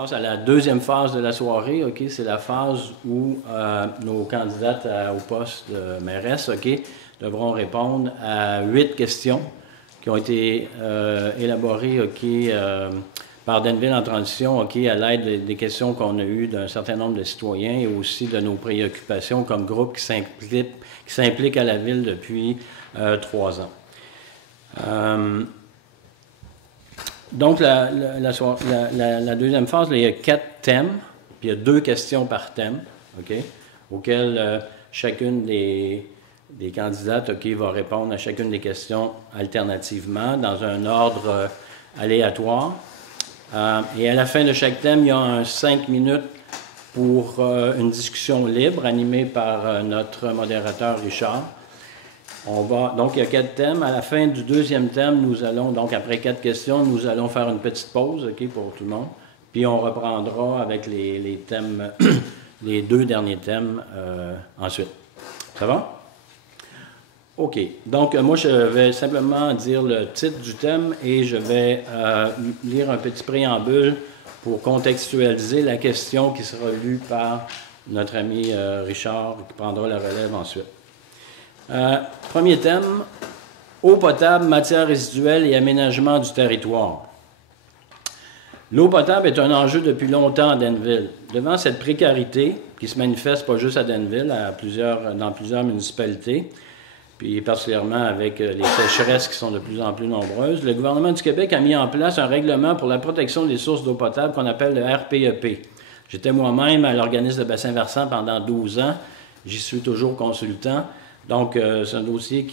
passe à la deuxième phase de la soirée, OK? C'est la phase où nos candidates au poste de mairesse, OK, devront répondre à 8 questions qui ont été élaborées, OK, par Denville en transition, OK, à l'aide des questions qu'on a eues d'un certain nombre de citoyens et aussi de nos préoccupations comme groupe qui s'implique à la Ville depuis 3 ans. Donc, la deuxième phase, là, il y a 4 thèmes, puis il y a 2 questions par thème, OK, auxquelles chacune des candidates, OK, va répondre à chacune des questions alternativement dans un ordre aléatoire. Et à la fin de chaque thème, il y a 5 minutes pour une discussion libre animée par notre modérateur Richard. Donc, il y a 4 thèmes. À la fin du deuxième thème, nous allons, donc après 4 questions, nous allons faire une petite pause, OK, pour tout le monde. Puis on reprendra avec les thèmes, les 2 derniers thèmes ensuite. Ça va? OK. Donc, moi, je vais simplement dire le titre du thème et je vais lire un petit préambule pour contextualiser la question qui sera lue par notre ami Richard, qui prendra la relève ensuite. Premier thème, eau potable, matières résiduelles et aménagement du territoire. L'eau potable est un enjeu depuis longtemps à Denville. Devant cette précarité, qui se manifeste pas juste à Denville, dans plusieurs municipalités, puis particulièrement avec les sécheresses qui sont de plus en plus nombreuses, le gouvernement du Québec a mis en place un règlement pour la protection des sources d'eau potable qu'on appelle le RPEP. J'étais moi-même à l'organisme de bassin versant pendant 12 ans. J'y suis toujours consultant. Donc, c'est un dossier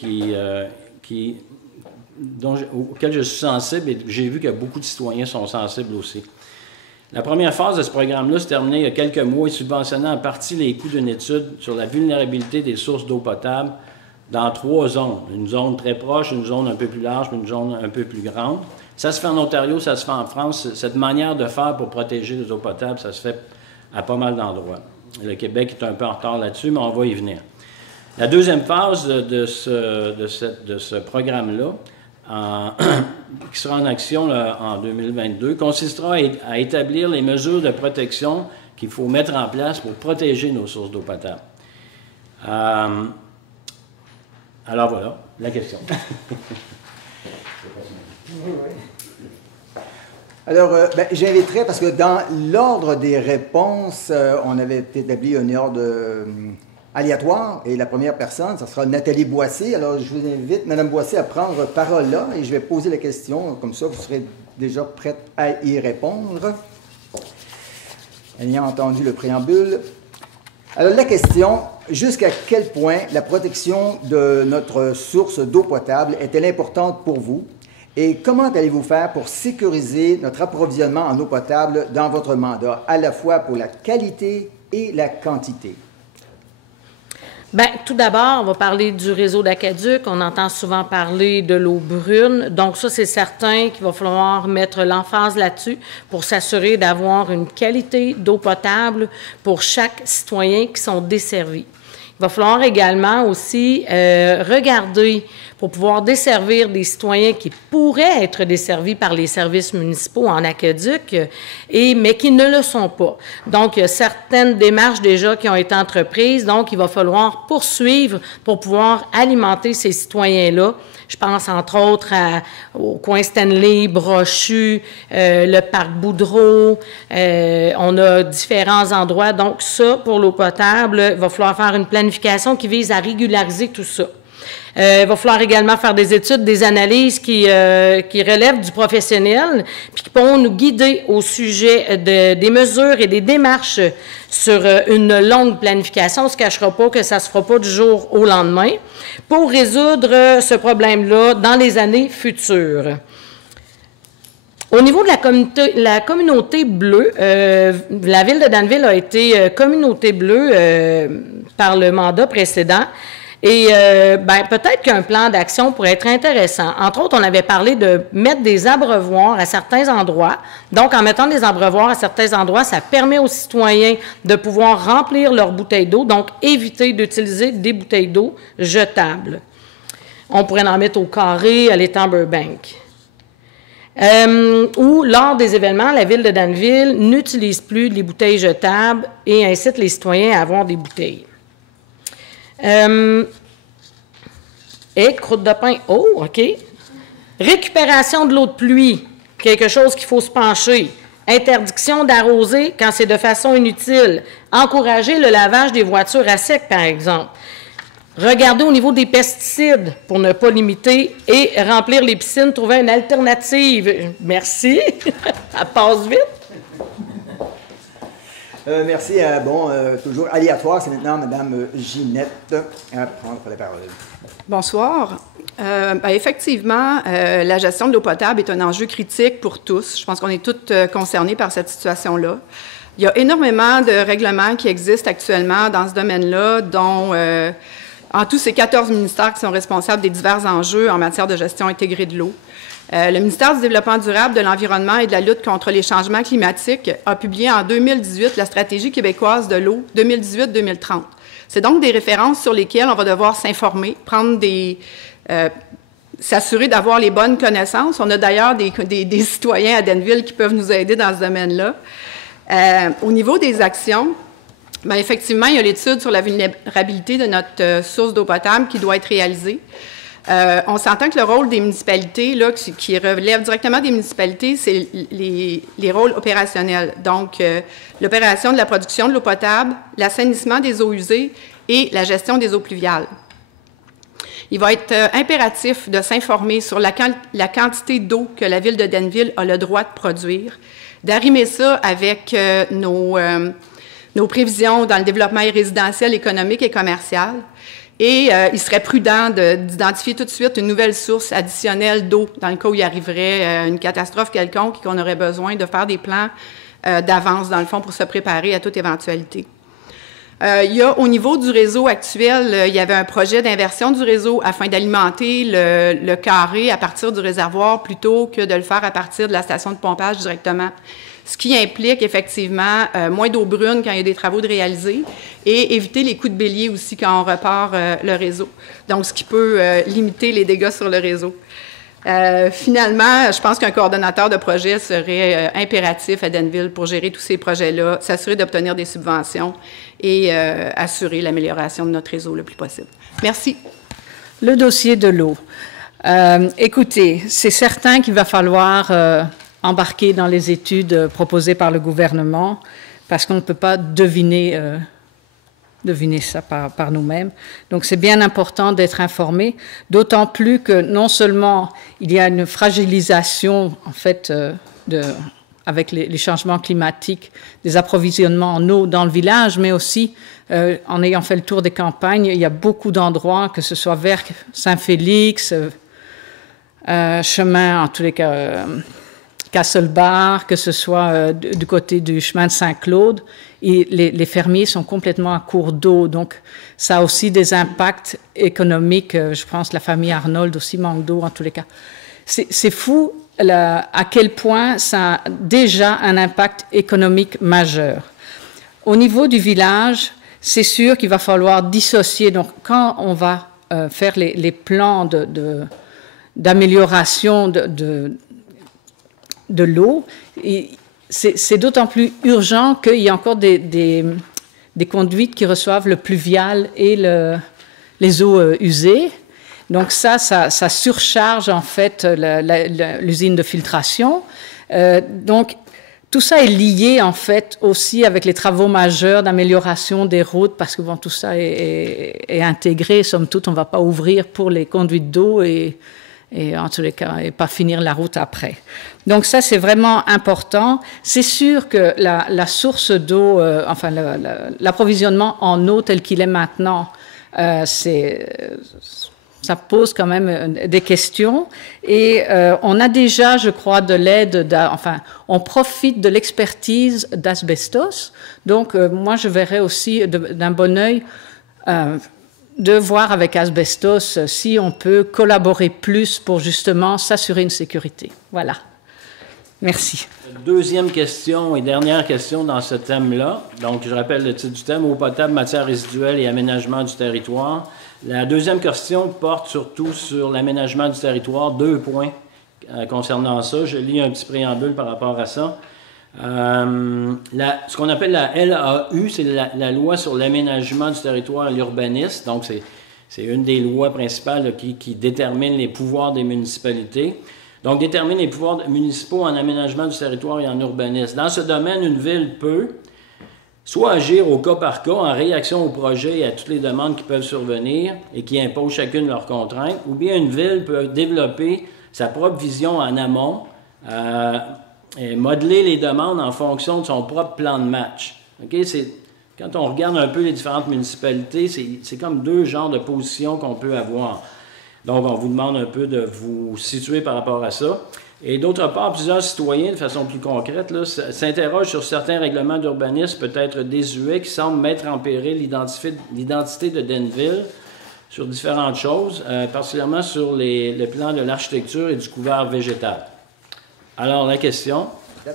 auquel je suis sensible et j'ai vu que beaucoup de citoyens sont sensibles aussi. La première phase de ce programme-là se terminait il y a quelques mois et subventionnait en partie les coûts d'une étude sur la vulnérabilité des sources d'eau potable dans 3 zones. Une zone très proche, une zone un peu plus large, puis une zone un peu plus grande. Ça se fait en Ontario, ça se fait en France. Cette manière de faire pour protéger les eaux potables, ça se fait à pas mal d'endroits. Le Québec est un peu en retard là-dessus, mais on va y venir. La deuxième phase de ce programme-là, qui sera en action là, en 2022, consistera à établir les mesures de protection qu'il faut mettre en place pour protéger nos sources d'eau potable. Alors voilà, la question. Alors, j'inviterais, parce que dans l'ordre des réponses, on avait établi un ordre aléatoire, et la première personne, ça sera Nathalie Boissy. Alors, je vous invite, Mme Boissy, à prendre parole là, et je vais poser la question, comme ça, vous serez déjà prête à y répondre. Ayant entendu le préambule. Alors, la question, jusqu'à quel point la protection de notre source d'eau potable est-elle importante pour vous? Et comment allez-vous faire pour sécuriser notre approvisionnement en eau potable dans votre mandat, à la fois pour la qualité et la quantité? Bien, tout d'abord, on va parler du réseau d'Aqueduc. On entend souvent parler de l'eau brune. Donc, ça, c'est certain qu'il va falloir mettre l'emphase là-dessus pour s'assurer d'avoir une qualité d'eau potable pour chaque citoyen qui sont desservis. Il va falloir également aussi regarder pour pouvoir desservir des citoyens qui pourraient être desservis par les services municipaux en aqueduc, mais qui ne le sont pas. Donc, il y a certaines démarches déjà qui ont été entreprises, donc il va falloir poursuivre pour pouvoir alimenter ces citoyens-là. Je pense entre autres au coin Stanley, Brochu, le parc Boudreau. On a différents endroits. Donc ça, pour l'eau potable, il va falloir faire une planification qui vise à régulariser tout ça. Il va falloir également faire des études, des analyses qui relèvent du professionnel, puis qui pourront nous guider au sujet des mesures et des démarches sur une longue planification. On ne se cachera pas que ça ne se fera pas du jour au lendemain pour résoudre ce problème-là dans les années futures. Au niveau de la communauté bleue, la ville de Danville a été communauté bleue par le mandat précédent. Et peut-être qu'un plan d'action pourrait être intéressant. Entre autres, on avait parlé de mettre des abreuvoirs à certains endroits. Donc, en mettant des abreuvoirs à certains endroits, ça permet aux citoyens de pouvoir remplir leurs bouteilles d'eau, donc éviter d'utiliser des bouteilles d'eau jetables. On pourrait en mettre au carré, à l'étang Burbank. Où, lors des événements, la Ville de Danville n'utilise plus les bouteilles jetables et incite les citoyens à avoir des bouteilles. Et croûte de pain, oh, OK. Récupération de l'eau de pluie, quelque chose qu'il faut se pencher. Interdiction d'arroser quand c'est de façon inutile. Encourager le lavage des voitures à sec, par exemple. Regarder au niveau des pesticides pour ne pas limiter et remplir les piscines, trouver une alternative. Merci. Ça passe vite. Merci. Toujours aléatoire, c'est maintenant Mme Ginette à prendre la parole. Bonsoir. Effectivement, la gestion de l'eau potable est un enjeu critique pour tous. Je pense qu'on est tous concernés par cette situation-là. Il y a énormément de règlements qui existent actuellement dans ce domaine-là, dont en tout, c'est 14 ministères qui sont responsables des divers enjeux en matière de gestion intégrée de l'eau. Le ministère du Développement durable, de l'Environnement et de la lutte contre les changements climatiques a publié en 2018 la stratégie québécoise de l'eau 2018-2030. C'est donc des références sur lesquelles on va devoir s'informer, s'assurer d'avoir les bonnes connaissances. On a d'ailleurs des citoyens à Danville qui peuvent nous aider dans ce domaine-là. Au niveau des actions, bien, effectivement, il y a l'étude sur la vulnérabilité de notre source d'eau potable qui doit être réalisée. On s'entend que le rôle des municipalités, là, qui relève directement des municipalités, c'est les rôles opérationnels. Donc, l'opération de la production de l'eau potable, l'assainissement des eaux usées et la gestion des eaux pluviales. Il va être impératif de s'informer sur la quantité d'eau que la Ville de Danville a le droit de produire, d'arrimer ça avec nos prévisions dans le développement résidentiel, économique et commercial. Et il serait prudent d'identifier tout de suite une nouvelle source additionnelle d'eau dans le cas où il arriverait une catastrophe quelconque et qu'on aurait besoin de faire des plans d'avance, dans le fond, pour se préparer à toute éventualité. Il y a, au niveau du réseau actuel, il y avait un projet d'inversion du réseau afin d'alimenter le carré à partir du réservoir plutôt que de le faire à partir de la station de pompage directement. Ce qui implique effectivement moins d'eau brune quand il y a des travaux de réaliser et éviter les coups de bélier aussi quand on repart le réseau. Donc, ce qui peut limiter les dégâts sur le réseau. Finalement, je pense qu'un coordonnateur de projet serait impératif à Danville pour gérer tous ces projets-là, s'assurer d'obtenir des subventions et assurer l'amélioration de notre réseau le plus possible. Merci. Le dossier de l'eau. Écoutez, c'est certain qu'il va falloir embarquer dans les études proposées par le gouvernement parce qu'on ne peut pas deviner ça par nous-mêmes. Donc, c'est bien important d'être informé, d'autant plus que non seulement il y a une fragilisation, en fait, avec les changements climatiques, des approvisionnements en eau dans le village, mais aussi, en ayant fait le tour des campagnes, il y a beaucoup d'endroits, que ce soit vers Saint-Félix, chemin, en tous les cas, Castlebar, que ce soit du côté du chemin de Saint-Claude, et les fermiers sont complètement à court d'eau. Donc, ça a aussi des impacts économiques. Je pense que la famille Arnold aussi manque d'eau, en tous les cas. C'est fou à quel point ça a déjà un impact économique majeur. Au niveau du village, c'est sûr qu'il va falloir dissocier. Donc, quand on va faire les plans d'amélioration de l'eau, c'est d'autant plus urgent qu'il y a encore des conduites qui reçoivent le pluvial et les eaux usées. Donc ça surcharge en fait l'usine de filtration. Donc tout ça est lié en fait aussi avec les travaux majeurs d'amélioration des routes parce que bon, tout ça est intégré. Somme toute, on ne va pas ouvrir pour les conduites d'eau et en tous les cas, et pas finir la route après. Donc ça, c'est vraiment important. C'est sûr que la source d'eau, enfin l'approvisionnement en eau tel qu'il est maintenant, ça pose quand même des questions. Et on a déjà, je crois, de l'aide, on profite de l'expertise d'Asbestos. Donc moi, je verrais aussi d'un bon œil de voir avec Asbestos si on peut collaborer plus pour justement s'assurer une sécurité. Voilà. Merci. Deuxième question et dernière question dans ce thème-là. Donc, je rappelle le titre du thème, eau potable, matières résiduelles et aménagement du territoire. La deuxième question porte surtout sur l'aménagement du territoire. 2 points concernant ça. Je lis un petit préambule par rapport à ça. Ce qu'on appelle la LAU, c'est la loi sur l'aménagement du territoire et l'urbanisme. Donc, c'est une des lois principales là, qui détermine les pouvoirs des municipalités. Donc, détermine les pouvoirs municipaux en aménagement du territoire et en urbanisme. Dans ce domaine, une ville peut soit agir au cas par cas en réaction au projet et à toutes les demandes qui peuvent survenir et qui imposent chacune leurs contraintes, ou bien une ville peut développer sa propre vision en amont et modeler les demandes en fonction de son propre plan de match. Okay? Quand on regarde un peu les différentes municipalités, c'est comme deux genres de positions qu'on peut avoir. Donc, on vous demande un peu de vous situer par rapport à ça. Et d'autre part, plusieurs citoyens, de façon plus concrète, s'interrogent sur certains règlements d'urbanisme peut-être désuets qui semblent mettre en péril l'identité de Denville sur différentes choses, particulièrement sur le plan de l'architecture et du couvert végétal. Alors, la question...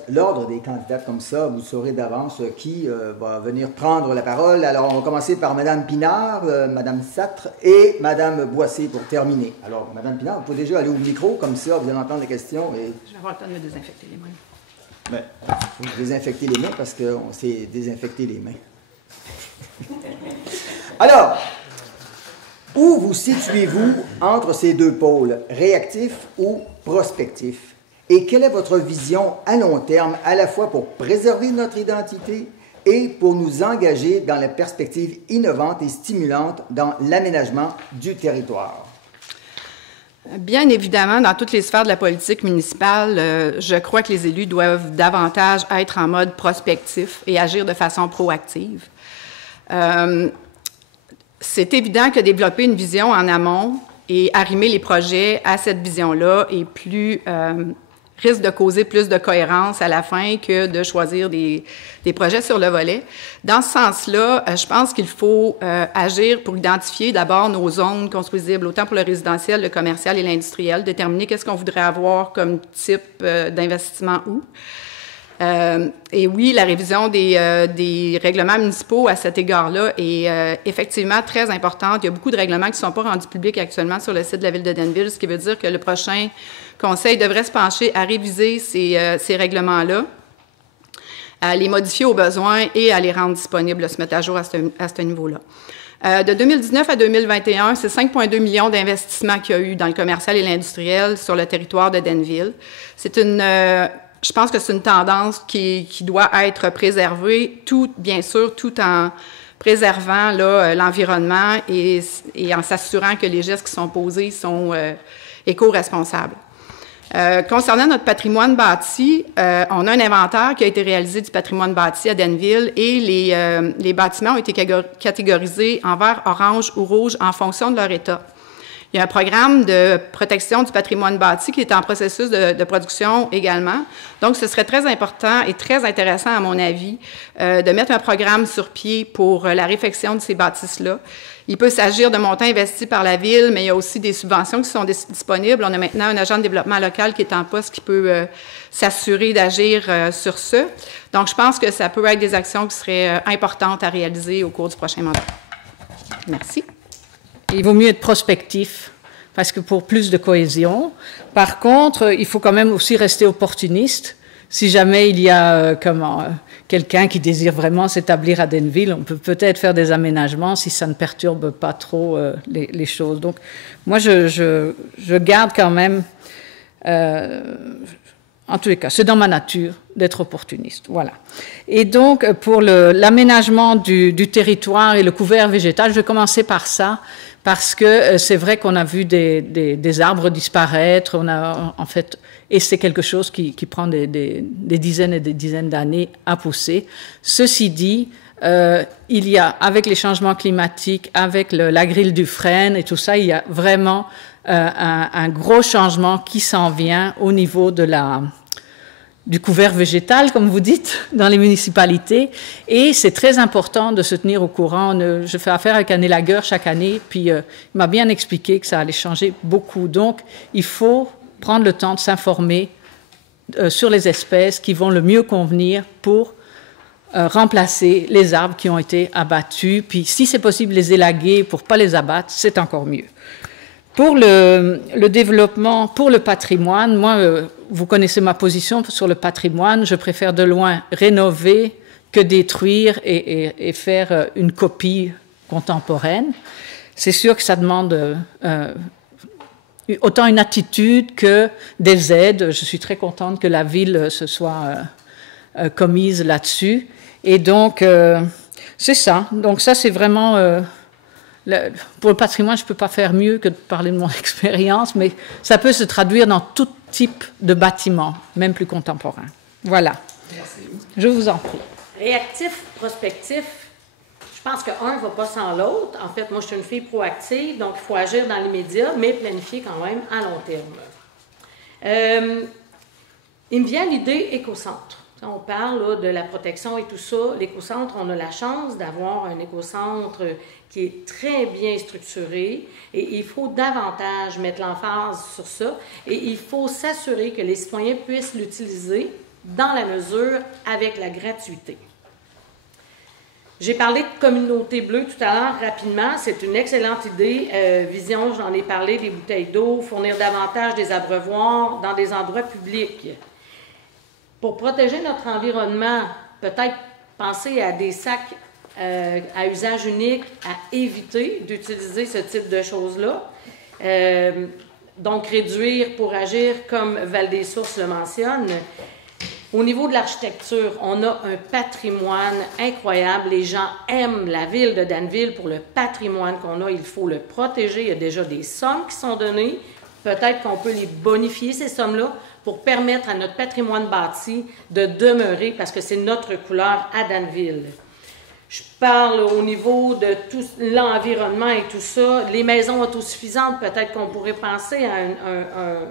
L'ordre des candidats comme ça, vous saurez d'avance qui va venir prendre la parole. Alors, on va commencer par Mme Pinard, Mme Satre et Mme Boissé pour terminer. Alors, Mme Pinard, vous pouvez déjà aller au micro, comme ça, vous allez entendre les questions. Et... Je vais avoir le temps de me désinfecter les mains. Bien, il faut désinfecter les mains parce qu'on s'est désinfecté les mains. Alors, où vous situez-vous entre ces deux pôles, réactif ou prospectif? Et quelle est votre vision à long terme, à la fois pour préserver notre identité et pour nous engager dans la perspective innovante et stimulante dans l'aménagement du territoire? Bien évidemment, dans toutes les sphères de la politique municipale, je crois que les élus doivent davantage être en mode prospectif et agir de façon proactive. C'est évident que développer une vision en amont et arrimer les projets à cette vision-là est risque de causer plus de cohérence à la fin que de choisir des projets sur le volet. Dans ce sens-là, je pense qu'il faut agir pour identifier d'abord nos zones construisibles, autant pour le résidentiel, le commercial et l'industriel, déterminer qu'est-ce qu'on voudrait avoir comme type d'investissement où. Et oui, la révision des règlements municipaux à cet égard-là est effectivement très importante. Il y a beaucoup de règlements qui ne sont pas rendus publics actuellement sur le site de la Ville de Denville, ce qui veut dire que le prochain conseil devrait se pencher à réviser ces règlements-là, à les modifier au besoin et à les rendre disponibles, à se mettre à jour à ce niveau-là. De 2019 à 2021, c'est 5,2 millions d'investissements qu'il y a eu dans le commercial et l'industriel sur le territoire de Denville. Je pense que c'est une tendance qui doit être préservée, bien sûr, tout en préservant l'environnement et en s'assurant que les gestes qui sont posés sont éco-responsables. Concernant notre patrimoine bâti, on a un inventaire qui a été réalisé du patrimoine bâti à Denville et les bâtiments ont été catégorisés en vert, orange ou rouge en fonction de leur état. Il y a un programme de protection du patrimoine bâti qui est en processus de production également. Donc, ce serait très important et très intéressant, à mon avis, de mettre un programme sur pied pour la réfection de ces bâtisses-là. Il peut s'agir de montants investis par la Ville, mais il y a aussi des subventions qui sont disponibles. On a maintenant un agent de développement local qui est en poste qui peut s'assurer d'agir sur ce. Donc, je pense que ça peut être des actions qui seraient importantes à réaliser au cours du prochain mandat. Merci. Il vaut mieux être prospectif, parce que pour plus de cohésion. Par contre, il faut quand même aussi rester opportuniste. Si jamais il y a quelqu'un qui désire vraiment s'établir à Denville, on peut peut-être faire des aménagements si ça ne perturbe pas trop les choses. Donc, moi, je garde quand même, en tous les cas, c'est dans ma nature d'être opportuniste. Voilà. Et donc, pour l'aménagement du territoire et le couvert végétal, je vais commencer par ça. Parce que c'est vrai qu'on a vu des arbres disparaître, et c'est quelque chose qui prend des dizaines et des dizaines d'années à pousser. Ceci dit, il y a, avec les changements climatiques, avec la grille du frêne et tout ça, il y a vraiment un gros changement qui s'en vient au niveau du couvert végétal, comme vous dites, dans les municipalités. Et c'est très important de se tenir au courant. Je fais affaire avec un élagueur chaque année, puis il m'a bien expliqué que ça allait changer beaucoup. Donc, il faut prendre le temps de s'informer sur les espèces qui vont le mieux convenir pour remplacer les arbres qui ont été abattus. Puis, si c'est possible, les élaguer pour ne pas les abattre, c'est encore mieux. Pour le développement, pour le patrimoine, moi, vous connaissez ma position sur le patrimoine, je préfère de loin rénover que détruire et faire une copie contemporaine. C'est sûr que ça demande autant une attitude que des aides. Je suis très contente que la ville se soit commise là-dessus. Et donc, c'est ça. Donc ça, c'est vraiment... pour le patrimoine, je ne peux pas faire mieux que de parler de mon expérience, mais ça peut se traduire dans tout type de bâtiment, même plus contemporain. Voilà. Merci. Je vous en prie. Réactif, prospectif, je pense qu'un ne va pas sans l'autre. En fait, moi, je suis une fille proactive, donc il faut agir dans l'immédiat, mais planifier quand même à long terme. Il me vient l'idée écocentre. On parle là, de la protection et tout ça. L'écocentre, on a la chance d'avoir un écocentre qui est très bien structuré et il faut davantage mettre l'emphase sur ça et il faut s'assurer que les citoyens puissent l'utiliser dans la mesure avec la gratuité. J'ai parlé de communauté bleue tout à l'heure rapidement. C'est une excellente idée. Vision, j'en ai parlé, des bouteilles d'eau, fournir davantage des abreuvoirs dans des endroits publics. Pour protéger notre environnement, peut-être penser à des sacs à usage unique, à éviter d'utiliser ce type de choses-là. Donc, réduire pour agir, comme Val-des-Sources le mentionne. Au niveau de l'architecture, on a un patrimoine incroyable. Les gens aiment la ville de Danville pour le patrimoine qu'on a. Il faut le protéger. Il y a déjà des sommes qui sont données. Peut-être qu'on peut les bonifier, ces sommes-là, pour permettre à notre patrimoine bâti de demeurer, parce que c'est notre couleur à Danville. Je parle au niveau de tout l'environnement et tout ça. Les maisons autosuffisantes, peut-être qu'on pourrait penser à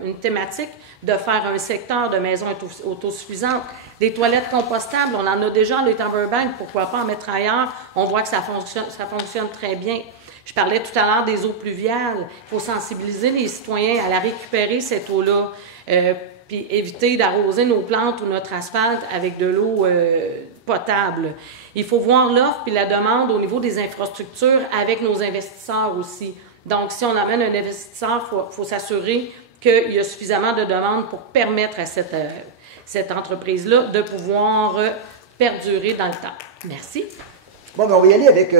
une thématique de faire un secteur de maisons autosuffisantes. Des toilettes compostables, on en a déjà, les Timberbank, pourquoi pas en mettre ailleurs? On voit que ça fonctionne très bien. Je parlais tout à l'heure des eaux pluviales. Il faut sensibiliser les citoyens à la récupérer, cette eau-là, puis éviter d'arroser nos plantes ou notre asphalte avec de l'eau potable. Il faut voir l'offre puis la demande au niveau des infrastructures avec nos investisseurs aussi. Donc, si on amène un investisseur, il faut s'assurer qu'il y a suffisamment de demandes pour permettre à cette entreprise-là de pouvoir perdurer dans le temps. Merci. Bon, ben on va y aller avec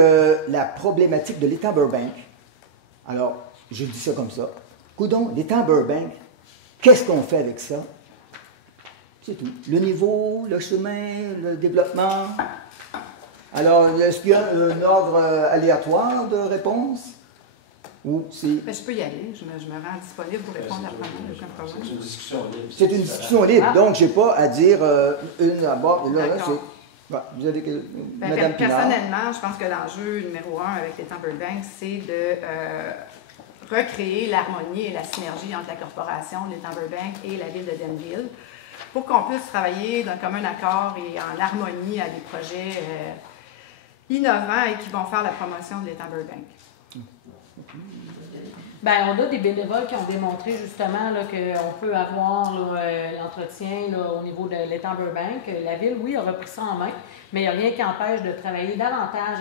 la problématique de l'étang Burbank. Alors, je dis ça comme ça. Coudon, l'étang Burbank, qu'est-ce qu'on fait avec ça? C'est tout. Le niveau, le chemin, le développement. Alors, est-ce qu'il y a un ordre aléatoire de réponse? Ou c'est... Ben, je peux y aller. Je me rends disponible pour répondre à la première. Aucun problème. C'est une discussion libre. C'est une discussion libre, donc je n'ai pas à dire une à bord. Là, vous avez que... Madame Pinard. Personnellement, je pense que l'enjeu numéro 1 avec les Timberbank, c'est de recréer l'harmonie et la synergie entre la corporation, les Timberbank et la ville de Danville, pour qu'on puisse travailler d'un commun accord et en harmonie à des projets innovants et qui vont faire la promotion de les Timberbank. Bien, on a des bénévoles qui ont démontré justement qu'on peut avoir l'entretien au niveau de l'étang Burbank. La ville, oui, a repris ça en main, mais il n'y a rien qui empêche de travailler davantage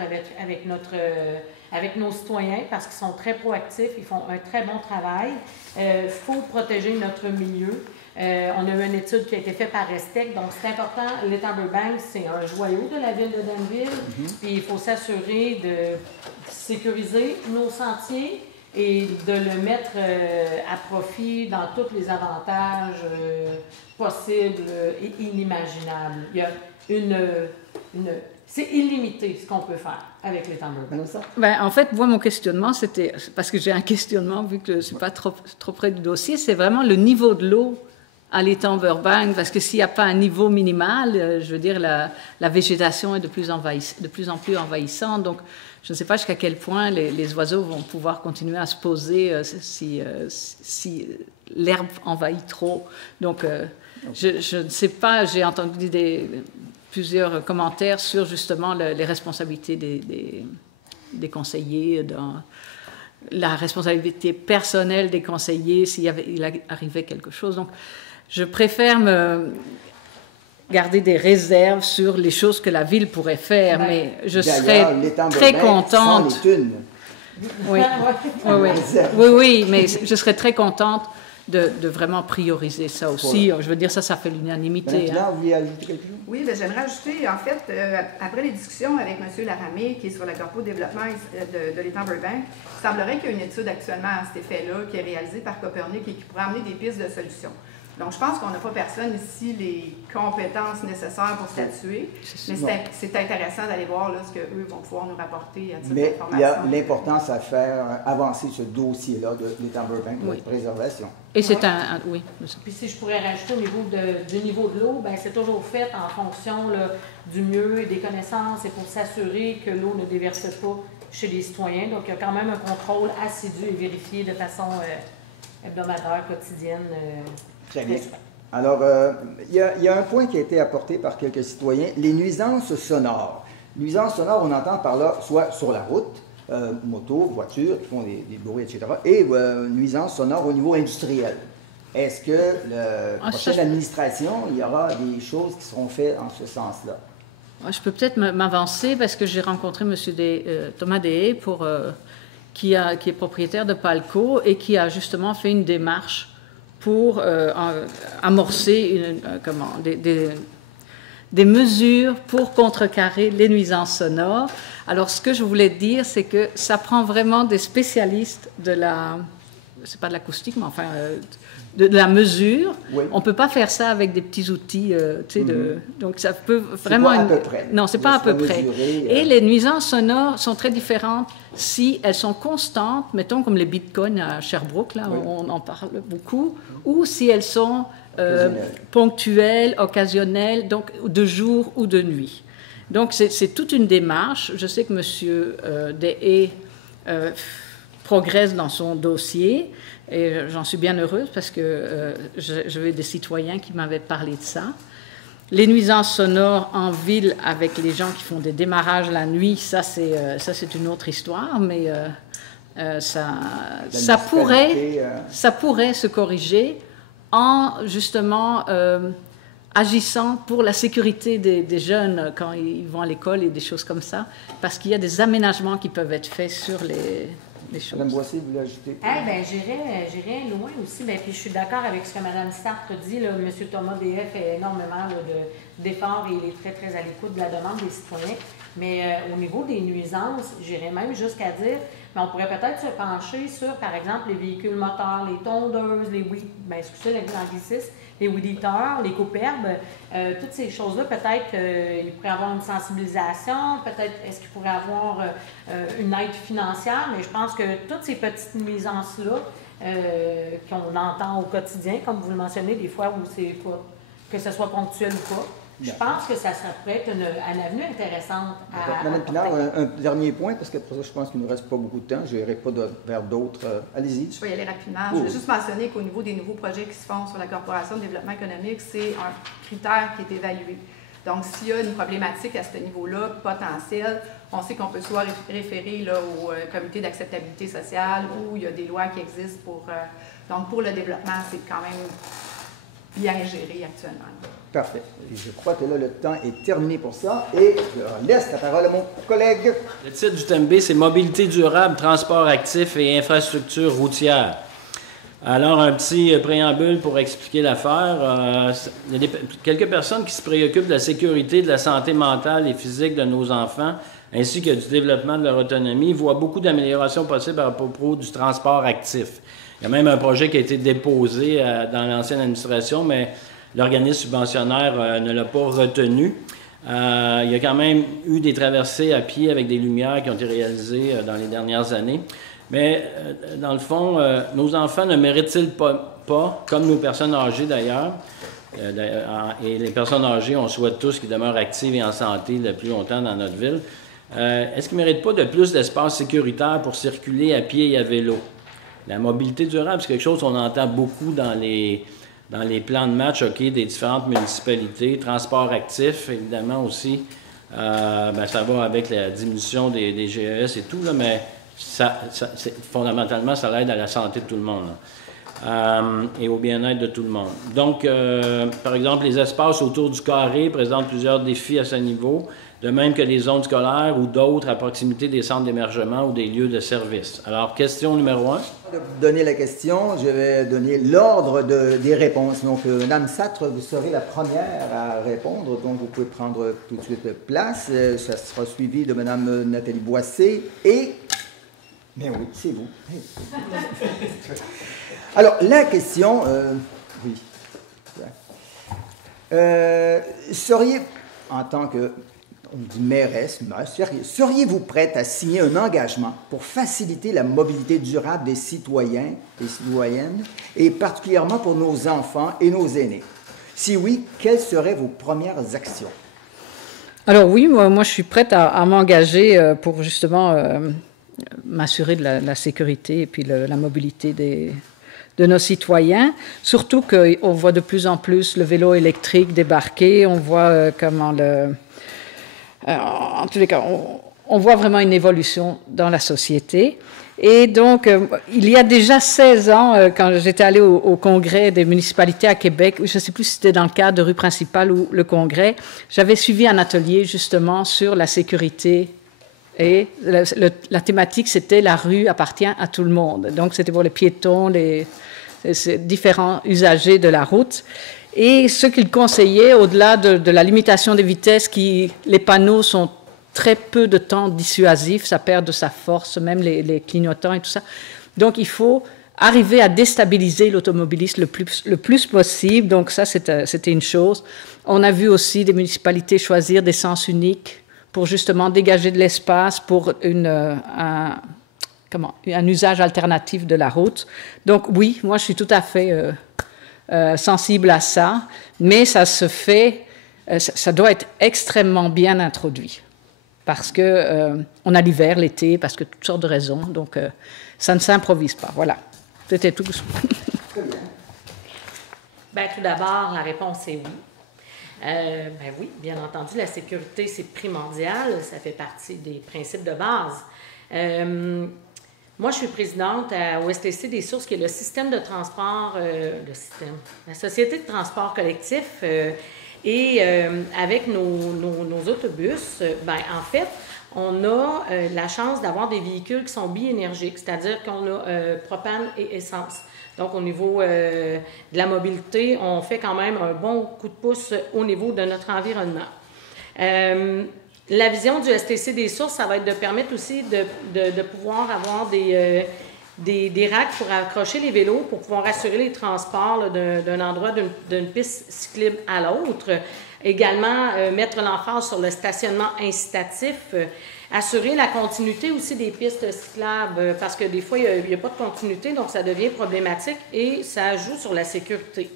avec nos citoyens parce qu'ils sont très proactifs, ils font un très bon travail. Il faut protéger notre milieu. On a eu une étude qui a été faite par Restec, donc c'est important. L'étang Burbank, c'est un joyau de la ville de Danville, puis il faut s'assurer de sécuriser nos sentiers et de le mettre à profit dans tous les avantages possibles et inimaginables. Il y a c'est illimité ce qu'on peut faire avec les Timberbank. Ben, en fait, moi, mon questionnement, c'était, parce que j'ai un questionnement, vu que je ne suis pas trop près du dossier, c'est vraiment le niveau de l'eau à l'étang Burbank, parce que s'il n'y a pas un niveau minimal, je veux dire, la végétation est de plus en plus envahissante, donc je ne sais pas jusqu'à quel point les oiseaux vont pouvoir continuer à se poser si l'herbe envahit trop. Donc, je ne sais pas, j'ai entendu plusieurs commentaires sur justement les responsabilités des conseillers, dans la responsabilité personnelle des conseillers s'il arrivait quelque chose. Donc, je préfère garder des réserves sur les choses que la ville pourrait faire, mais je serais très contente. Oui, oui, mais je serais très contente de vraiment prioriser ça aussi. Je veux dire, ça fait l'unanimité. Maintenant, vous voulez ajouter quelque chose? Oui, bien, j'aimerais ajouter, en fait, après les discussions avec M. Laramé, qui est sur la corpo développement de l'État Burbank, il semblerait qu'il y a une étude actuellement à cet effet-là qui est réalisée par Copernic et qui pourrait amener des pistes de solutions. Donc, je pense qu'on n'a pas personne ici les compétences nécessaires pour statuer, mais c'est intéressant d'aller voir là, ce qu'eux vont pouvoir nous rapporter à titre d'information. Mais il y a l'importance à faire avancer ce dossier-là de l'État Burbank de préservation. Et c'est oui. Puis si je pourrais rajouter au niveau du niveau de l'eau, bien, c'est toujours fait en fonction là, du mieux et des connaissances et pour s'assurer que l'eau ne déverse pas chez les citoyens. Donc, il y a quand même un contrôle assidu et vérifié de façon hebdomadaire, quotidienne. Très bien. Alors, il y a un point qui a été apporté par quelques citoyens, les nuisances sonores. Nuisances sonores, on entend par là, soit sur la route, moto, voitures qui font des bruits, etc., et nuisances sonores au niveau industriel. Est-ce que la prochaine administration, il y aura des choses qui seront faites en ce sens-là? Je peux peut-être m'avancer parce que j'ai rencontré M. Thomas Deshaies qui est propriétaire de Palco et qui a justement fait une démarche pour amorcer des mesures pour contrecarrer les nuisances sonores. Alors, ce que je voulais dire, c'est que ça prend vraiment des spécialistes de c'est pas de l'acoustique, mais enfin, de la mesure. Oui. On ne peut pas faire ça avec des petits outils, donc ça peut vraiment... C'est pas à peu près. Non, c'est pas à peu près. Et les nuisances sonores sont très différentes si elles sont constantes, mettons comme les bitcoins à Sherbrooke, là, on en parle beaucoup, ou si elles sont ponctuelles, occasionnelles, donc de jour ou de nuit. Donc, c'est toute une démarche. Je sais que M. Deshaies progresse dans son dossier et j'en suis bien heureuse parce que j'avais des citoyens qui m'avaient parlé de ça. Les nuisances sonores en ville avec les gens qui font des démarrages la nuit, ça c'est une autre histoire, mais ça pourrait se corriger en justement agissant pour la sécurité des jeunes quand ils vont à l'école et des choses comme ça, parce qu'il y a des aménagements qui peuvent être faits sur les choses. Mme Boissy, vous voulez ajouter? J'irais loin aussi. Bien, puis je suis d'accord avec ce que Mme Sartre dit. Là, M. Thomas Deshaies fait énormément d'efforts et il est très, très à l'écoute de la demande des citoyens. Mais au niveau des nuisances, j'irais même jusqu'à dire, mais on pourrait peut-être se pencher sur, par exemple, les véhicules moteurs, les tondeuses, les l'anglicisme, les weed-eaters, les coupe-herbes, toutes ces choses-là, peut-être qu'il pourrait y avoir une sensibilisation, peut-être est-ce qu'il pourrait avoir une aide financière, mais je pense que toutes ces petites nuisances-là qu'on entend au quotidien, comme vous le mentionnez, des fois où c'est pas, que ce soit ponctuel ou pas, je pense que ça pourrait être une avenue intéressante à... Mme Pinard, un dernier point, parce que pour ça, je pense qu'il ne nous reste pas beaucoup de temps. Je n'irai pas vers d'autres. Allez-y. Je vais y aller rapidement. Je vais juste mentionner qu'au niveau des nouveaux projets qui se font sur la Corporation de développement économique, c'est un critère qui est évalué. Donc, s'il y a une problématique à ce niveau-là, potentielle, on sait qu'on peut soit référer là, au comité d'acceptabilité sociale ou il y a des lois qui existent pour... donc, pour le développement, c'est quand même bien géré actuellement. Parfait. Et je crois que là, le temps est terminé pour ça. Et je laisse la parole à mon collègue. Le titre du thème B, c'est « Mobilité durable, transport actif et infrastructure routière ». Alors, un petit préambule pour expliquer l'affaire. Il y a quelques personnes qui se préoccupent de la sécurité, de la santé mentale et physique de nos enfants, ainsi que du développement de leur autonomie, voient beaucoup d'améliorations possibles à propos du transport actif. Il y a même un projet qui a été déposé dans l'ancienne administration, mais l'organisme subventionnaire ne l'a pas retenu. Il y a quand même eu des traversées à pied avec des lumières qui ont été réalisées dans les dernières années. Mais dans le fond, nos enfants ne méritent-ils pas, comme nos personnes âgées d'ailleurs, et les personnes âgées, on souhaite tous qu'ils demeurent actives et en santé le plus longtemps dans notre ville, est-ce qu'ils ne méritent pas de plus d'espace sécuritaire pour circuler à pied et à vélo? La mobilité durable, c'est quelque chose qu'on entend beaucoup dans les plans de match des différentes municipalités. Transport actif, évidemment aussi, ça va avec la diminution des GES et tout, là, mais fondamentalement, ça aide à la santé de tout le monde et au bien-être de tout le monde. Donc, par exemple, les espaces autour du carré présentent plusieurs défis à ce niveau. de même que les zones scolaires ou d'autres à proximité des centres d'émergement ou des lieux de service. Alors, question numéro 1. De donner la question, je vais donner l'ordre des réponses. Donc, Mme Satre, vous serez la première à répondre, donc vous pouvez prendre tout de suite place. Ça sera suivi de Mme Nathalie Boissé et... Mais oui, c'est vous. Alors, la question... oui. Seriez, en tant que... On dit mairesse, seriez-vous prête à signer un engagement pour faciliter la mobilité durable des citoyens et citoyennes, et particulièrement pour nos enfants et nos aînés? Si oui, quelles seraient vos premières actions? Alors oui, moi je suis prête à m'engager pour justement m'assurer de la sécurité et puis la mobilité de nos citoyens, surtout qu'on voit de plus en plus le vélo électrique débarquer, on voit comment en tous les cas, on voit vraiment une évolution dans la société. Et donc, il y a déjà 16 ans, quand j'étais allée au congrès des municipalités à Québec, je ne sais plus si c'était dans le cadre de Rue Principale ou le congrès, j'avais suivi un atelier justement sur la sécurité. Et la thématique, c'était « La rue appartient à tout le monde ». Donc, c'était pour les piétons, les différents usagers de la route. Et ce qu'il conseillait, au-delà de la limitation des vitesses, les panneaux sont très peu de temps dissuasifs, ça perd de sa force, même les clignotants et tout ça. Donc, il faut arriver à déstabiliser l'automobiliste le plus possible. Donc, ça, c'était une chose. On a vu aussi des municipalités choisir des sens uniques pour justement dégager de l'espace pour un usage alternatif de la route. Donc, oui, moi, je suis tout à fait... sensible à ça, mais ça se fait, ça doit être extrêmement bien introduit parce que on a l'hiver, l'été, parce que toutes sortes de raisons, donc ça ne s'improvise pas. Voilà, c'était tout. Bien, tout d'abord, la réponse est oui. Ben oui, bien entendu, la sécurité, c'est primordial, ça fait partie des principes de base. Moi, je suis présidente au STC des Sources, qui est le système de transport, la société de transport collectif. Et avec nos autobus, en fait, on a la chance d'avoir des véhicules qui sont bi-énergiques, c'est-à-dire qu'on a propane et essence. Donc, au niveau de la mobilité, on fait quand même un bon coup de pouce au niveau de notre environnement. La vision du STC des Sources, ça va être de permettre aussi de pouvoir avoir des racks pour accrocher les vélos, pour pouvoir assurer les transports d'un endroit, d'une piste cyclable à l'autre. Également, mettre l'emphase sur le stationnement incitatif, assurer la continuité aussi des pistes cyclables, parce que des fois, il n'y a pas de continuité, donc ça devient problématique et ça joue sur la sécurité.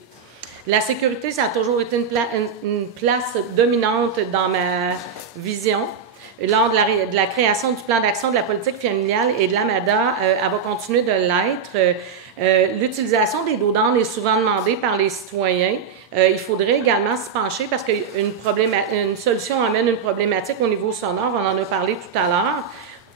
La sécurité, ça a toujours été une place dominante dans ma vision. Lors de la création du plan d'action de la politique familiale et de l'AMADA, elle va continuer de l'être. L'utilisation des dos d'âne est souvent demandée par les citoyens. Il faudrait également s'y pencher parce qu'une solution amène une problématique au niveau sonore. On en a parlé tout à l'heure.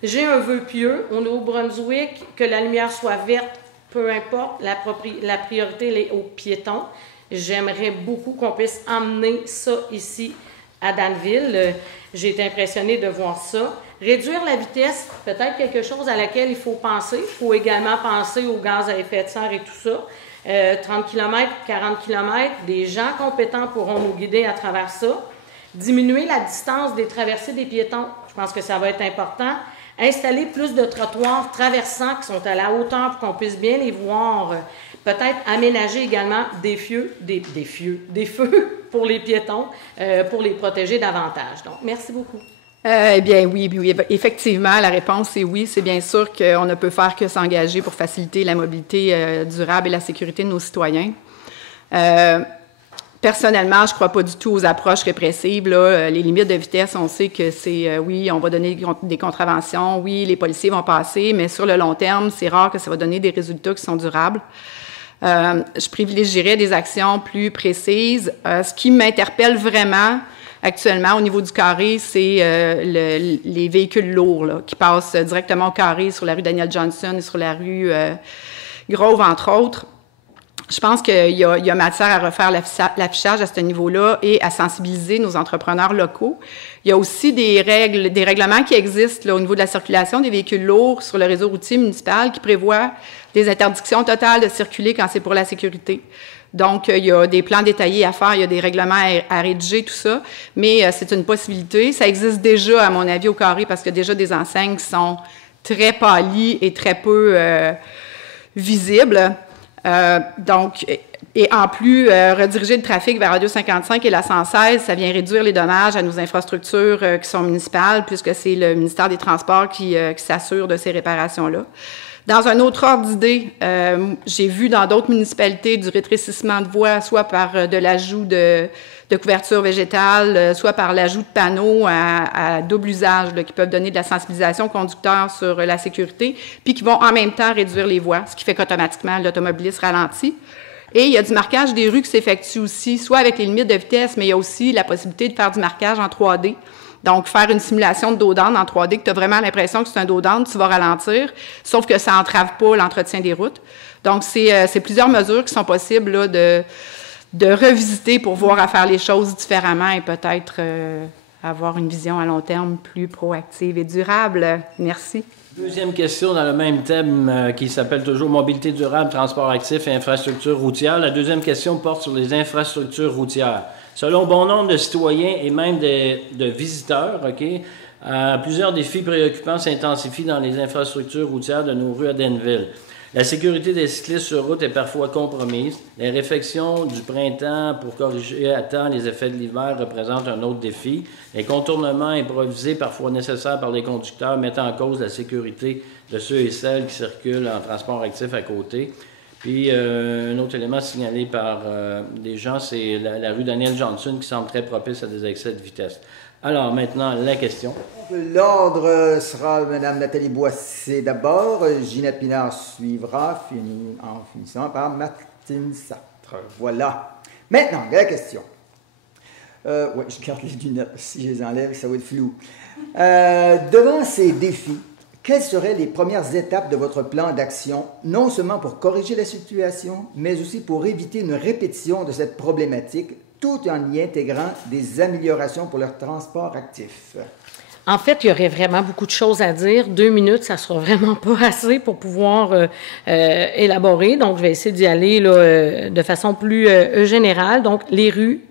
J'ai un vœu pieux au Nouveau-Brunswick, que la lumière soit verte, peu importe, la priorité est aux piétons. J'aimerais beaucoup qu'on puisse emmener ça ici à Danville. J'ai été impressionnée de voir ça. Réduire la vitesse, peut-être quelque chose à laquelle il faut penser. Il faut également penser aux gaz à effet de serre et tout ça. 30 km, 40 km, des gens compétents pourront nous guider à travers ça. Diminuer la distance des traversées des piétons, je pense que ça va être important. Installer plus de trottoirs traversants qui sont à la hauteur pour qu'on puisse bien les voir. Peut-être aménager également des feux pour les piétons, pour les protéger davantage. Donc, merci beaucoup. Eh bien, oui, effectivement, la réponse est oui. C'est bien sûr qu'on ne peut faire que s'engager pour faciliter la mobilité durable et la sécurité de nos citoyens. Personnellement, je ne crois pas du tout aux approches répressives. Là. Les limites de vitesse, on sait que c'est, oui, on va donner des contraventions, oui, les policiers vont passer, mais sur le long terme, c'est rare que ça va donner des résultats qui sont durables. Je privilégierais des actions plus précises. Ce qui m'interpelle vraiment actuellement au niveau du carré, c'est les véhicules lourds là, qui passent directement au carré sur la rue Daniel Johnson et sur la rue Grove, entre autres. je pense qu'il y a matière à refaire l'affichage à ce niveau-là et à sensibiliser nos entrepreneurs locaux. Il y a aussi des règlements qui existent là, au niveau de la circulation des véhicules lourds sur le réseau routier municipal qui prévoient des interdictions totales de circuler quand c'est pour la sécurité. Donc, il y a des plans détaillés à faire, il y a des règlements à rédiger, tout ça, mais c'est une possibilité. Ça existe déjà, à mon avis, au carré, parce qu'il y a déjà des enseignes qui sont très pâlies et très peu visibles. Donc, et en plus, rediriger le trafic vers Radio 55 et la 116, ça vient réduire les dommages à nos infrastructures qui sont municipales, puisque c'est le ministère des Transports qui s'assure de ces réparations-là. Dans un autre ordre d'idée, j'ai vu dans d'autres municipalités du rétrécissement de voies, soit par de l'ajout de couverture végétale, soit par l'ajout de panneaux à double usage là, qui peuvent donner de la sensibilisation aux conducteurs sur la sécurité, puis qui vont en même temps réduire les voies, ce qui fait qu'automatiquement, l'automobiliste ralentit. Et il y a du marquage des rues qui s'effectue aussi, soit avec les limites de vitesse, mais il y a aussi la possibilité de faire du marquage en 3D. Donc, faire une simulation de dos down en 3D, que tu as vraiment l'impression que c'est un dos down, tu vas ralentir, sauf que ça n'entrave pas l'entretien des routes. Donc, c'est plusieurs mesures qui sont possibles là, de revisiter pour voir à faire les choses différemment et peut-être avoir une vision à long terme plus proactive et durable. Merci. Deuxième question dans le même thème qui s'appelle toujours mobilité durable, transport actif et infrastructures routières. La deuxième question porte sur les infrastructures routières. Selon bon nombre de citoyens et même de visiteurs, plusieurs défis préoccupants s'intensifient dans les infrastructures routières de nos rues à Denville. La sécurité des cyclistes sur route est parfois compromise. Les réfections du printemps pour corriger à temps les effets de l'hiver représentent un autre défi. Les contournements improvisés, parfois nécessaires par les conducteurs, mettent en cause la sécurité de ceux et celles qui circulent en transport actif à côté. Puis, un autre élément signalé par des gens, c'est la rue Daniel Johnson qui semble très propice à des excès de vitesse. Alors, maintenant, la question. L'ordre sera Mme Nathalie Boissé d'abord, Ginette Pinard suivra, en finissant par Martine Sartre. Voilà. Maintenant, la question. Oui, je garde les lunettes, si je les enlève, ça va être flou. Devant ces défis, quelles seraient les premières étapes de votre plan d'action, non seulement pour corriger la situation, mais aussi pour éviter une répétition de cette problématique, tout en y intégrant des améliorations pour leur transport actif? En fait, il y aurait vraiment beaucoup de choses à dire. 2 minutes, ça ne sera vraiment pas assez pour pouvoir élaborer. Donc, je vais essayer d'y aller là, de façon plus générale. Donc, les rues,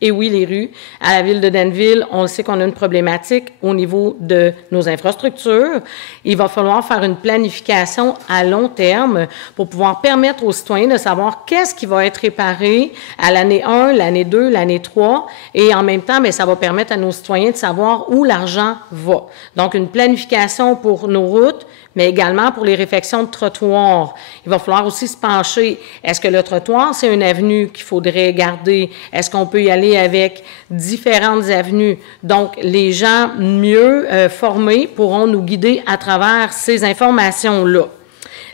et oui, les rues. À la ville de Denville, on le sait qu'on a une problématique au niveau de nos infrastructures. Il va falloir faire une planification à long terme pour pouvoir permettre aux citoyens de savoir qu'est-ce qui va être réparé à l'année 1, l'année 2, l'année 3. Et en même temps, bien, ça va permettre à nos citoyens de savoir où l'argent va. Donc, une planification pour nos routes, mais également pour les réfections de trottoirs. Il va falloir aussi se pencher. Est-ce que le trottoir, c'est une avenue qu'il faudrait garder? Est-ce qu'on peut y aller avec différentes avenues? Donc, les gens mieux formés pourront nous guider à travers ces informations-là.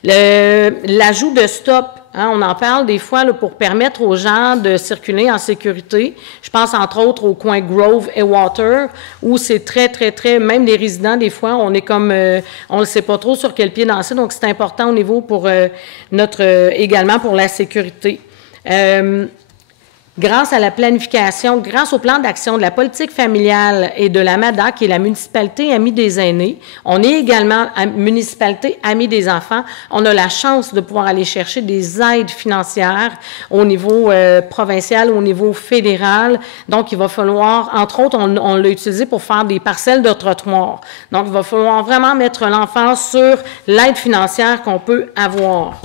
L'ajout de stop, on en parle des fois là, pour permettre aux gens de circuler en sécurité. Je pense entre autres au coin Grove et Water, où c'est très, très, très, même les résidents, des fois, on est comme, on ne sait pas trop sur quel pied danser, donc c'est important au niveau pour également pour la sécurité. Grâce à la planification, grâce au plan d'action de la politique familiale et de la MADA, qui est la municipalité amie des aînés, on est également municipalité amie des enfants. On a la chance de pouvoir aller chercher des aides financières au niveau provincial, au niveau fédéral. Donc, il va falloir, entre autres, on l'a utilisé pour faire des parcelles de trottoirs. Donc, il va falloir vraiment mettre l'emphase sur l'aide financière qu'on peut avoir.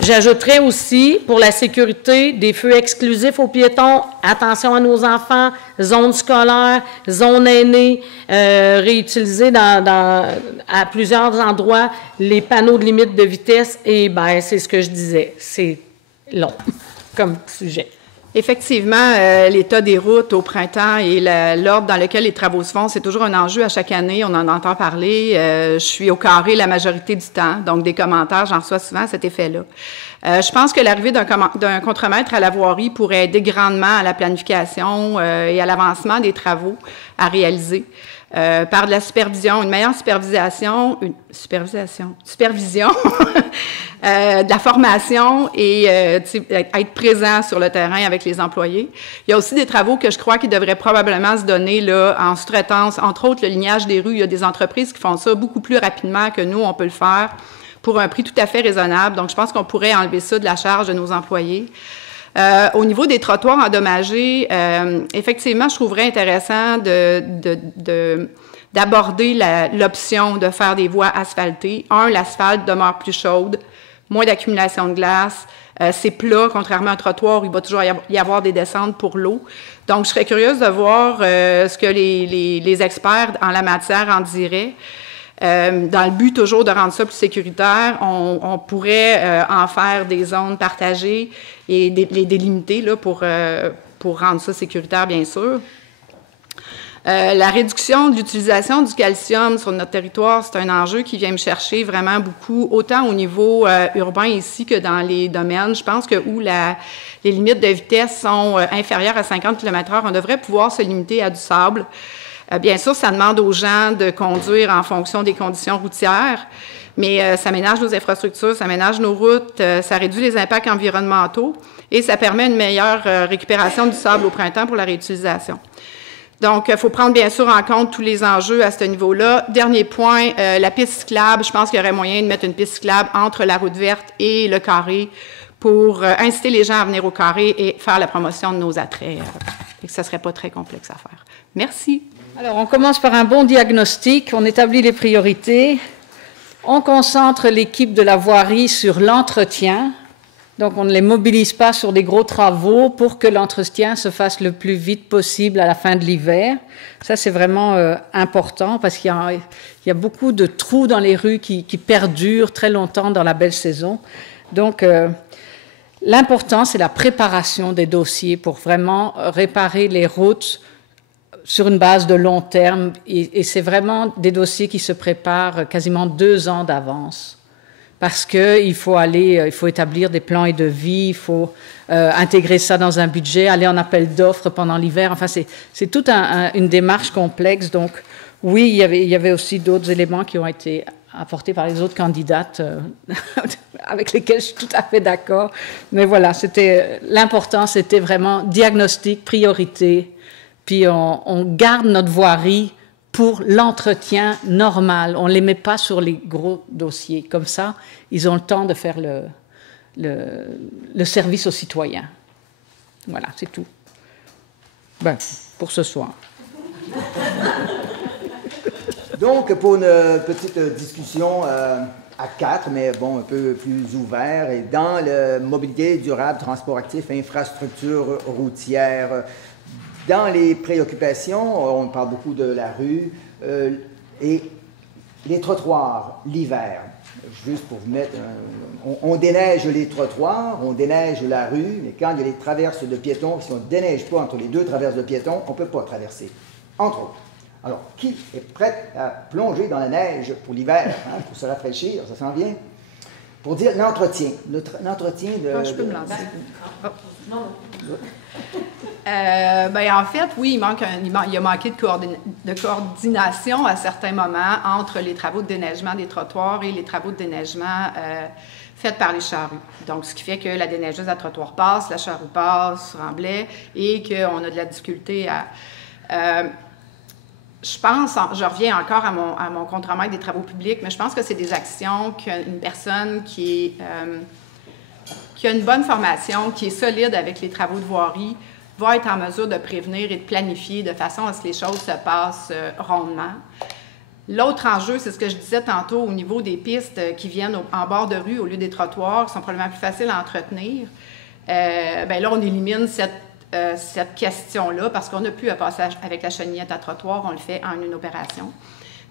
J'ajouterais aussi, pour la sécurité, des feux exclusifs aux piétons, attention à nos enfants, zones scolaires, zones aînées, réutiliser à plusieurs endroits les panneaux de limite de vitesse, et bien, c'est ce que je disais, c'est long comme sujet. Effectivement, l'état des routes au printemps et l'ordre dans lequel les travaux se font, c'est toujours un enjeu à chaque année. On en entend parler. Je suis au carré la majorité du temps, donc des commentaires, j'en reçois souvent à cet effet-là. Je pense que l'arrivée d'un contremaître à la voirie pourrait aider grandement à la planification et à l'avancement des travaux à réaliser. par de la supervision, une meilleure supervision, de la formation et être présent sur le terrain avec les employés. Il y a aussi des travaux que je crois qui devraient probablement se donner là, en sous-traitance. Entre autres, le lignage des rues, il y a des entreprises qui font ça beaucoup plus rapidement que nous, on peut le faire pour un prix tout à fait raisonnable. Donc, je pense qu'on pourrait enlever ça de la charge de nos employés. Au niveau des trottoirs endommagés, effectivement, je trouverais intéressant d'aborder l'option de faire des voies asphaltées. L'asphalte demeure plus chaude, moins d'accumulation de glace, c'est plat, contrairement à un trottoir où il va toujours y avoir des descentes pour l'eau. Donc, je serais curieuse de voir ce que les experts en la matière en diraient. Dans le but toujours de rendre ça plus sécuritaire, on pourrait en faire des zones partagées et les délimiter là, pour rendre ça sécuritaire, bien sûr. La réduction de l'utilisation du calcium sur notre territoire, c'est un enjeu qui vient me chercher vraiment beaucoup, autant au niveau urbain ici que dans les domaines. Je pense que où les limites de vitesse sont inférieures à 50 km/h, on devrait pouvoir se limiter à du sable. Bien sûr, ça demande aux gens de conduire en fonction des conditions routières, mais ça ménage nos infrastructures, ça ménage nos routes, ça réduit les impacts environnementaux et ça permet une meilleure récupération du sable au printemps pour la réutilisation. Donc, il faut prendre bien sûr en compte tous les enjeux à ce niveau-là. Dernier point, la piste cyclable. Je pense qu'il y aurait moyen de mettre une piste cyclable entre la route verte et le carré pour inciter les gens à venir au carré et faire la promotion de nos attraits. Et que ça ne serait pas très complexe à faire. Merci. Alors, on commence par un bon diagnostic, on établit les priorités, on concentre l'équipe de la voirie sur l'entretien, donc on ne les mobilise pas sur des gros travaux pour que l'entretien se fasse le plus vite possible à la fin de l'hiver. Ça, c'est vraiment important parce qu'il y a beaucoup de trous dans les rues qui perdurent très longtemps dans la belle saison. Donc, l'important, c'est la préparation des dossiers pour vraiment réparer les routes sur une base de long terme, et c'est vraiment des dossiers qui se préparent quasiment 2 ans d'avance, parce qu'il faut établir des plans et devis, il faut intégrer ça dans un budget, aller en appel d'offres pendant l'hiver, enfin c'est toute une démarche complexe. Donc oui, il y avait aussi d'autres éléments qui ont été apportés par les autres candidates avec lesquels je suis tout à fait d'accord, mais voilà, l'important c'était vraiment diagnostic, priorité. Puis on garde notre voirie pour l'entretien normal. On ne les met pas sur les gros dossiers. Comme ça, ils ont le temps de faire le service aux citoyens. Voilà, c'est tout. Ben, pour ce soir. Donc, pour une petite discussion à 4, mais bon, un peu plus ouvert, et dans la mobilité durable, transport actif, infrastructure routière, dans les préoccupations, on parle beaucoup de la rue et les trottoirs l'hiver. Juste pour vous mettre, on déneige les trottoirs, on déneige la rue, mais quand il y a les traverses de piétons, si on ne déneige pas entre les 2 traverses de piétons, on ne peut pas traverser, entre autres. Alors, qui est prêt à plonger dans la neige pour l'hiver, hein, pour se rafraîchir, ça s'en vient? Pour dire l'entretien, l'entretien de... Je peux me lancer. Non. En fait, oui, il a manqué de coordination à certains moments entre les travaux de déneigement des trottoirs et les travaux de déneigement faits par les charrues. Donc, ce qui fait que la déneigeuse à trottoir passe, la charrue passe, remblai, et qu'on a de la difficulté à... je pense, je reviens encore à mon contre-maître des travaux publics, mais je pense que c'est des actions qu'une personne qui a une bonne formation, qui est solide avec les travaux de voirie, va être en mesure de prévenir et de planifier de façon à ce que les choses se passent rondement. L'autre enjeu, c'est ce que je disais tantôt au niveau des pistes qui viennent en bord de rue au lieu des trottoirs, qui sont probablement plus faciles à entretenir. Là, on élimine cette question-là parce qu'on n'a plus à passer avec la chenillette à trottoir, on le fait en une opération.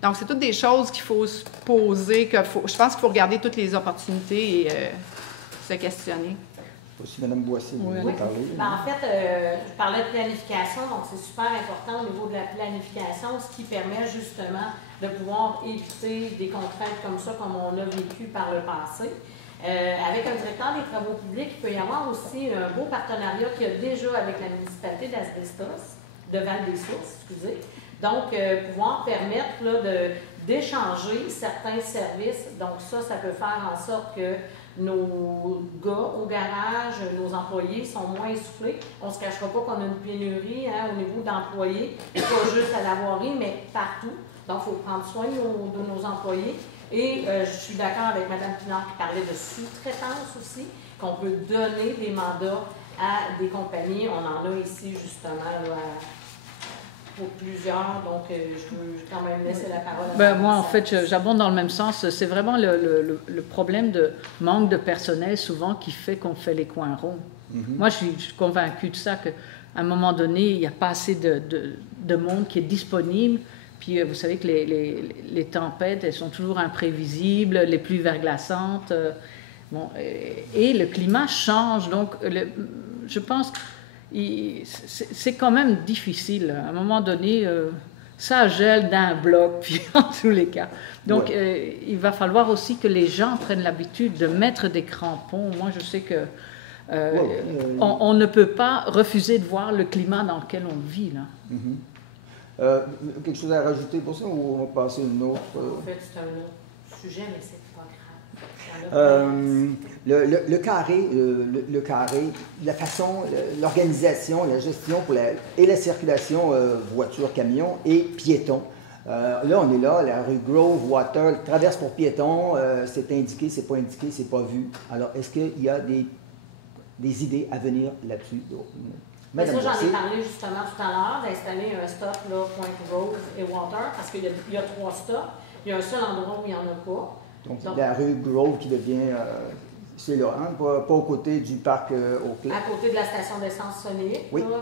Donc, c'est toutes des choses qu'il faut se poser, je pense qu'il faut regarder toutes les opportunités et se questionner. Aussi, Mme Boissy, vous voulez parler? En fait, je parlais de planification, donc c'est super important au niveau de la planification, ce qui permet justement de pouvoir éviter des contraintes comme ça, comme on a vécu par le passé. Avec un directeur des travaux publics, il peut y avoir aussi un beau partenariat qu'il y a déjà avec la municipalité d'Asbestos, de Val-des-Sources, excusez. Donc, pouvoir permettre là, d'échanger certains services. Donc, ça peut faire en sorte que nos gars au garage, nos employés sont moins essoufflés. On ne se cachera pas qu'on a une pénurie au niveau d'employés, pas juste à la voirie, mais partout. Donc, il faut prendre soin de nos employés. Et je suis d'accord avec Mme Pinard qui parlait de sous-traitance aussi, qu'on peut donner des mandats à des compagnies. On en a ici, justement, là, pour plusieurs. Donc, je veux quand même laisser la parole à moi, en fait, j'abonde dans le même sens. C'est vraiment le problème de manque de personnel, souvent, qui fait qu'on fait les coins ronds. Moi, je suis convaincue de ça, qu'à un moment donné, il n'y a pas assez de monde qui est disponible. Puis, vous savez que les tempêtes, elles sont toujours imprévisibles, les pluies verglaçantes. Et le climat change. Donc, je pense que c'est quand même difficile. À un moment donné, ça gèle d'un bloc, puis en tous les cas. Donc, il va falloir aussi que les gens prennent l'habitude de mettre des crampons. Moi, je sais que on ne peut pas refuser de voir le climat dans lequel on vit, là. Quelque chose à rajouter pour ça ou on va passer à une autre? En fait, c'est un autre sujet, mais c'est pas grave. Le carré, la façon, l'organisation, la gestion et la circulation voiture, camion et piéton. Là, on est là, la rue Grove, Water, traverse pour piétons, c'est indiqué, c'est pas indiqué, c'est pas vu. Alors, est-ce qu'il y a des idées à venir là-dessus? Mais ça, j'en ai parlé justement tout à l'heure, d'installer un stop, là, Point Grove et Water, parce qu'il y a 3 stops. Il y a un seul endroit où il n'y en a pas. Donc la rue Grove qui devient, c'est là, hein, pas aux côtés du parc Oakley. À côté de la station d'essence Sonic, oui. Là,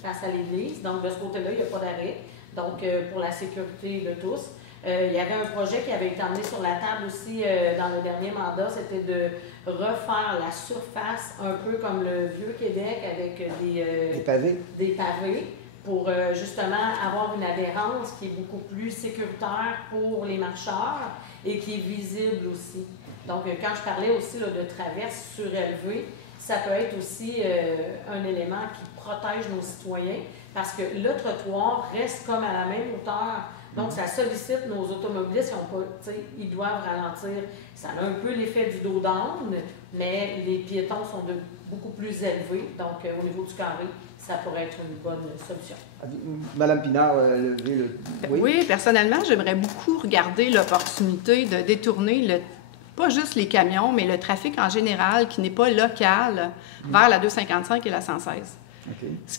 face à l'église. Donc de ce côté-là, il n'y a pas d'arrêt. Donc pour la sécurité de tous. Il y avait un projet qui avait été emmené sur la table aussi dans le dernier mandat, c'était de refaire la surface un peu comme le Vieux-Québec avec des pavés pour justement avoir une adhérence qui est beaucoup plus sécuritaire pour les marcheurs et qui est visible aussi. Donc quand je parlais aussi là, de traverse surélevée, ça peut être aussi un élément qui protège nos citoyens parce que le trottoir reste comme à la même hauteur. Donc, ça sollicite nos automobilistes, ils doivent ralentir. Ça a un peu l'effet du dos d'âne, mais les piétons sont beaucoup plus élevés. Donc, au niveau du carré, ça pourrait être une bonne solution. Madame Pinard, oui, personnellement, j'aimerais beaucoup regarder l'opportunité de détourner pas juste les camions, mais le trafic en général qui n'est pas local vers la 255 et la 116. Okay. Ce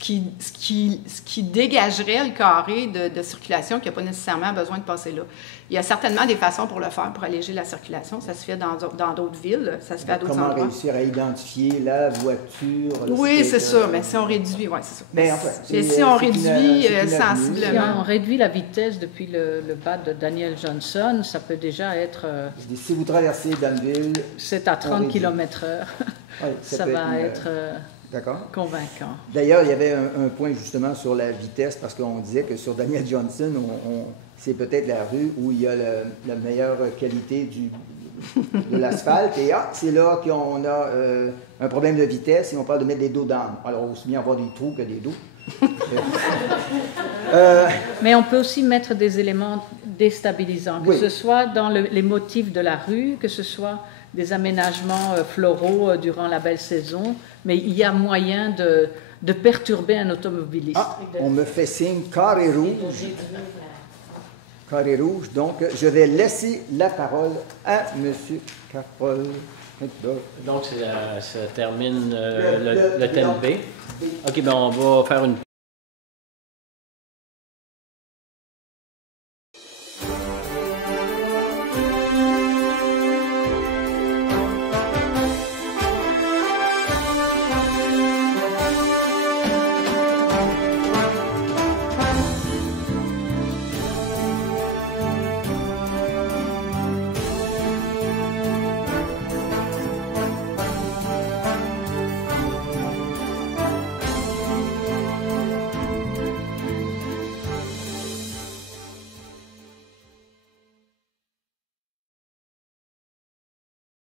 qui dégagerait le carré de circulation qui n'a pas nécessairement besoin de passer là. Il y a certainement des façons pour le faire, pour alléger la circulation. Ça se fait dans d'autres villes, ça se fait à d'autres endroits. Comment réussir à identifier la voiture? Oui, c'est ça. Mais si on réduit, oui, c'est ça. Mais enfin, si on réduit sensiblement. Si on réduit la vitesse depuis le bas de Daniel Johnson, ça peut déjà être... si vous traversez Danville... C'est à 30 km/h. Oui, ça va être... convaincant. D'ailleurs, il y avait un point justement sur la vitesse, parce qu'on disait que sur Daniel Johnson, c'est peut-être la rue où il y a la meilleure qualité de l'asphalte. Et c'est là qu'on a un problème de vitesse et on parle de mettre des dos d'âne. Alors, aussi bien avoir des trous que des dos. Mais on peut aussi mettre des éléments déstabilisants, que ce soit dans les motifs de la rue, que ce soit des aménagements floraux durant la belle saison, mais il y a moyen de perturber un automobiliste. Ah, on me fait signe carré rouge. Carré rouge, donc je vais laisser la parole à M. Carole. Donc, ça termine le thème B. OK, bien, on va faire une